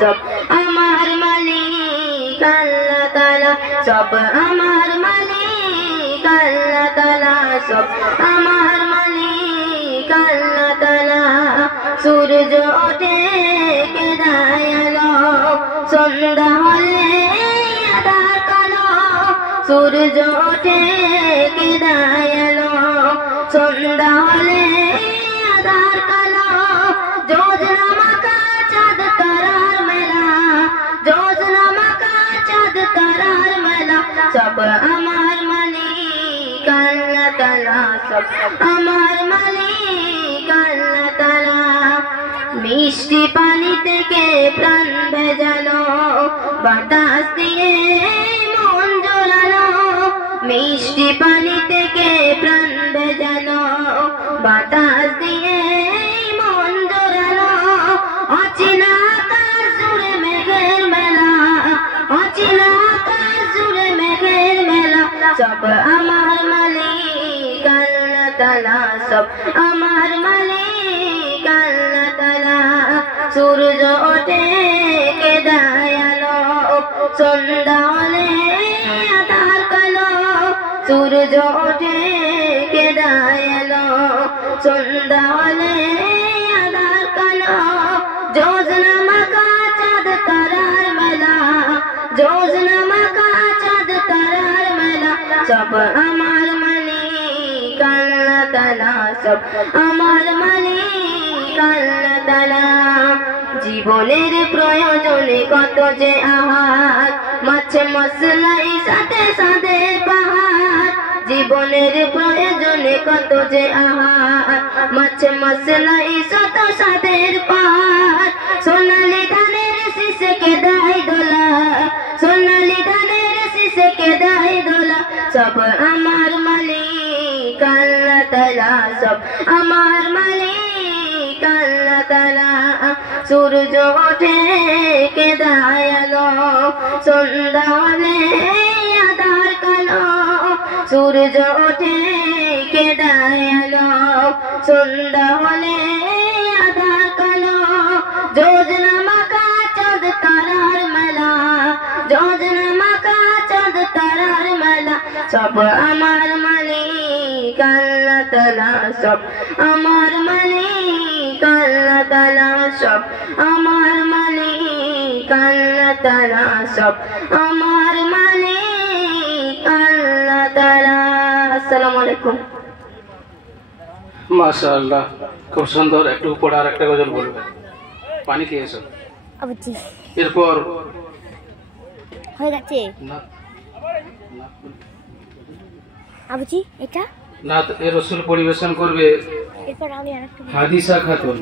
সব আমার মালিক আল্লাহ তাআলা, সব আমার মালিক আল্লাহ তাআলা, সব আমার মালিক আল্লাহ তাআলা। সূর্য ওঠে কে দয়ালো, সন্ধ্যা হলে আঁধার কালো, সূর্য ওঠে কে দয়ালো, সন্ধ্যা হলে আঁধার কালো। যোজনা মাখা চাঁদ তারার মেলা, যোজনা মাখা চাঁদ তারার মেলা, সব আমার মালিক আল্লাহ তাআলা, সব আমার মালিক আল্লাহ তাআলা। মিষ্টি পানি থেকে প্রাণ ভেজালো, বাতাস দিয়ে মন জোড়ালো, মিষ্টি পানি থেকে প্রাণ ভেজালো, বাতাস দিয়ে মন জোড়ালো। অচেনা আকাশ জুড়ে মেঘের মেলা, অচেনা আকাশ জুড়ে মেঘের মেলা, সব আমার মালিক আল্লাহ তাআলা, সব আমার মালিক আল্লাহ তাআলা। সূর্য ওঠে কে দয়ালো, সন্ধ্যা হলে আঁধার কালো, সূর্য ওঠে কে দয়ালো, সন্ধ্যা হলে আঁধার কালো। যোজনা মাখা চাঁদ তারার মেলা, যোজনা মাখা চাঁদ তারার মেলা, সব আমার মালিক আল্লাহ তাআলা, সব আমার মালিক আল্লাহ তাআলা। জীবনের প্রয়োজনে কত যে আহার, মাছ মশলাই সাথে সাথে পাহাড়। জীবনের প্রয়োজনে কত যে আহার, মাছ মশলাই শত সাথের পাহাড়। সোনালি ধানের শীষে কে দেয় দোলা, সোনালি ধানের শীষে কে দেয় দোলা, সব আমার মালিক আল্লাহ তাআলা, সব আমার মালিক আল্লাহ তাআলা। সূর্য ওঠে কে দয়ালো, সন্ধ্যা হলে আঁধার কালো, সূর্য ওঠে কে দয়ালো, সন্ধ্যা হলে আঁধার কালো। যোজনা মাখা চাঁদ তারার মেলা, যোজনা মাখা চাঁদ তারার মেলা, সব আমার মালিক আল্লাহ তাআলা, সব আমার মালিক আল্লাহ তাআলা, সব আমার মালিক আল্লাহ তাআলা, সব আমার মালিক আল্লাহ তাআলা। আসসালামু আলাইকুম। মাশাআল্লাহ, খুব সুন্দর। একটু পড়ে আর একটা গজল বলবে। পানি খেয়েছো? আবুজি এরপর হয়ে গেছে আবুজি, এটা নাত এ রাসূল পরিবেশন করবে এরপর আমি আরেকটা হাদিসা খাতুন।